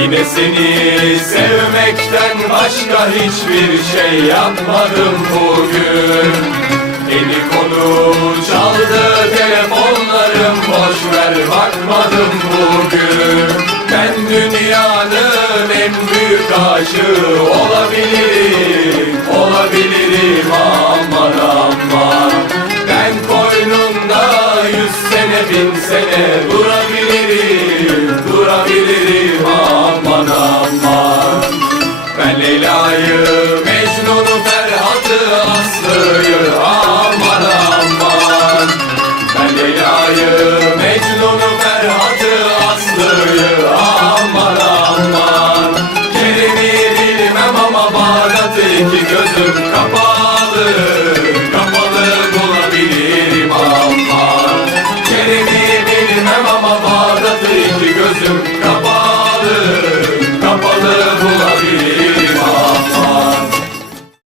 Yine seni sevmekten başka hiçbir şey yapmadım bugün. Eli konu çaldı telefonlarım, boş ver bakmadım bugün. Ben dünyanın en büyük aşığı olabilirim, olabilirim aman aman. Ben koynunda 100 sene 1000 sene durabilirim, durabilirim aman aman. Ben Leyla'yı, Mecnun'u, Ferhat'ı, Aslı'yı aman aman. Ben Leyla'yı, Mecnun'u, Ferhat'ı, Aslı'yı aman aman. Kerem'i bilmem ama Bağdat'ı iki gözüm